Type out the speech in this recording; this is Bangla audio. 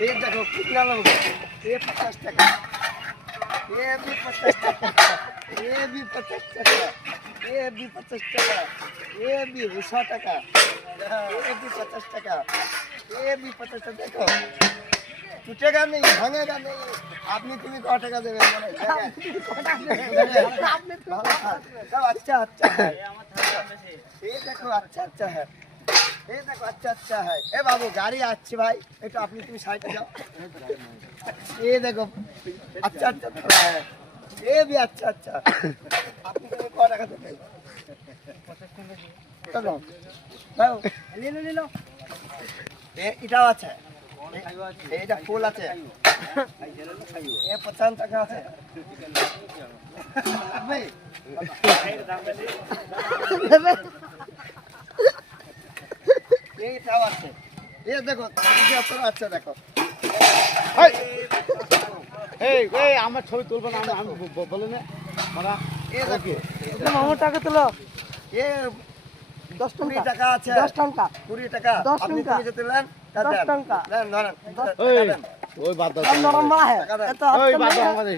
ये देखो कितना लोग ये 50 टका ये भी 50 टका ये भी 50 टका ये भी 50 टका ये भी 100 टका ये भी 50 टका ये भी 50 टका देखो टूटेगा नहीं भागेगा नहीं आपने तुम्हें 100 टका देवे सब अच्छा अच्छा है ये देखो अच्छा अच्छा है ये देखो अच्छा अच्छा है ए बाबू गाड़ी अच्छी भाई एक अपनी तुम साइड जाओ ये देखो अच्छा अच्छा है ये भी अच्छा अच्छा আপনি তুমি কত টাকা দেবেন চলো দাও লে লো এটাও আছে এইটা ফুল আছে এ 50 টাকা আছে ভাই এইটাও আছে এ দেখো আচ্ছা দেখো এই এই আমার ছবি তুলবো না আমি বলে না মারা এ দেখো একদম আমার টাকা তুলো এ 10 টাকা আছে 10 টাকা 20 টাকা 10 আপনি টাকা। তুমি যেতে নেন 10 টাকা। নেন ধরেন ওই ওই বাদ দাও নরম না है টাকা দেন। এত ওই হাত বাদ দাও তো আমাদের